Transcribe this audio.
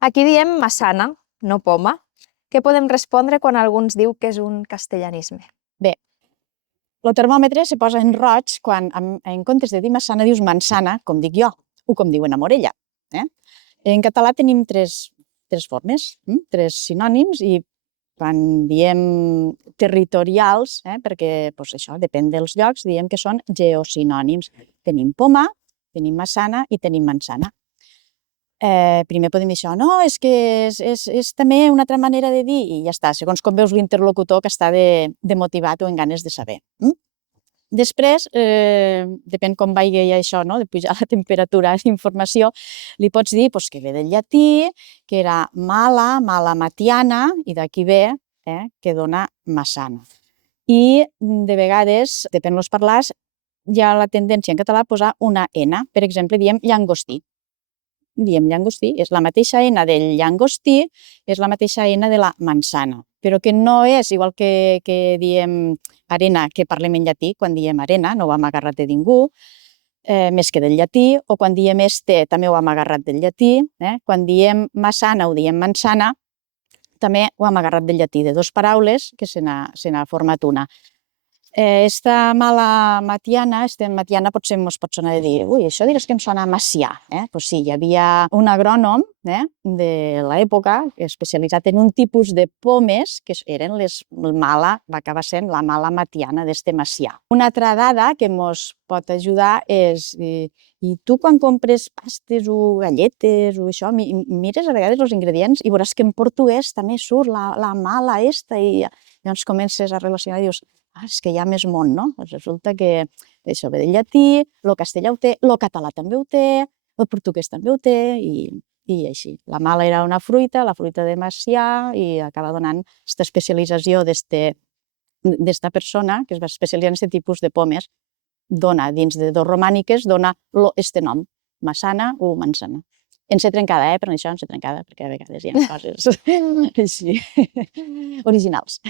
Aquí diem massana, no poma. Què podem respondre quan algú ens diu que és un castellanisme? Bé, el termòmetre se posa en roig quan en comptes de dir massana dius manzana, com dic jo, o com diuen a Morella. En català tenim tres formes, tres sinònims, i quan diem territorials, perquè això depèn dels llocs, diem que són geosinònims. Tenim poma, tenim massana i tenim manzana. Primer podem dir això, no, és que és també una altra manera de dir, i ja està, segons com veus l'interlocutor que està de motivat o en ganes de saber. Després, depèn com vagi això, de pujar la temperatura d'informació, li pots dir que ve del llatí, que era mala matiana, i d'aquí ve que dona massana. I de vegades, depèn dels parlars, hi ha la tendència en català a posar una N. Per exemple, diem llangostí. Diem llangostí, és la mateixa N del llangostí, és la mateixa N de la manzana, però que no és igual que diem arena, que parlem en llatí, quan diem arena, no ho hem agarrat de ningú, més que del llatí, o quan diem este, també ho hem agarrat del llatí, quan diem massana o diem manzana, també ho hem agarrat del llatí, de dues paraules que se n'ha format una. Esta matiana potser ens pot sonar de dir, ui, això diràs que em sona a Macià. Doncs sí, hi havia un agrònom de l'època especialitzat en un tipus de pomes que eren va acabar sent la mala matiana d'este Macià. Una altra dada que ens pot ajudar és, i tu quan compres pastes o galletes o això, mires a vegades els ingredients i veuràs que en portuguès també surt la mala esta, i llavors comences a relacionar i dius, és que hi ha més món, no? Resulta que això ve del llatí, el castellà ho té, el català també ho té, el portuguès també ho té, i així. La mala era una fruita, la fruita de Macià, i acaba donant aquesta especialització d'esta persona que es va especialitzar en aquest tipus de pomes. Dona, dins de dos romàniques, dona este nom, massana o manzana. En ser trencada, per això en ser trencada, perquè a vegades hi ha coses així originals.